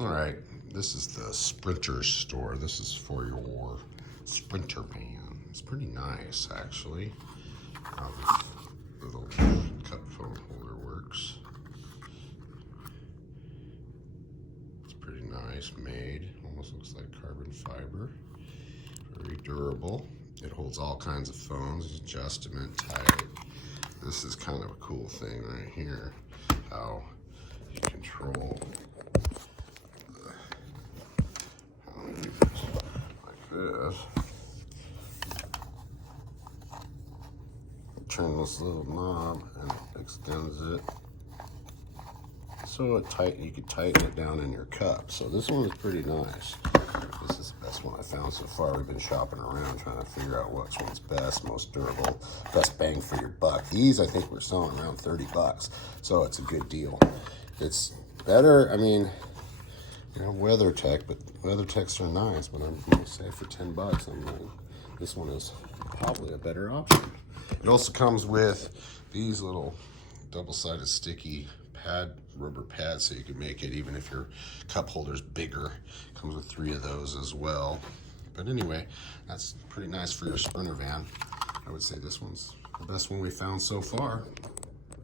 All right, this is the Sprinter store. This is for your Sprinter van. It's pretty nice, actually. How this little cup phone holder works. It's pretty nice made. Almost looks like carbon fiber. Very durable. It holds all kinds of phones, adjustment, tight. This is kind of a cool thing right here. How you control like this. Turn this little knob and it extends it so you can tighten it down in your cup. So this one is pretty nice. This is the best one I found so far. We've been shopping around trying to figure out which one's best, most durable, best bang for your buck. These I think we're selling around 30 bucks, so it's a good deal. It's better, I mean, you know, Weathertech, but Weathertechs are nice, but I'm gonna say for 10 bucks, I'm like, this one is probably a better option. It also comes with these little double-sided sticky rubber pads, so you can make it even if your cup holder's bigger. Comes with 3 of those as well. But anyway, that's pretty nice for your Sprinter van. I would say this one's the best one we found so far.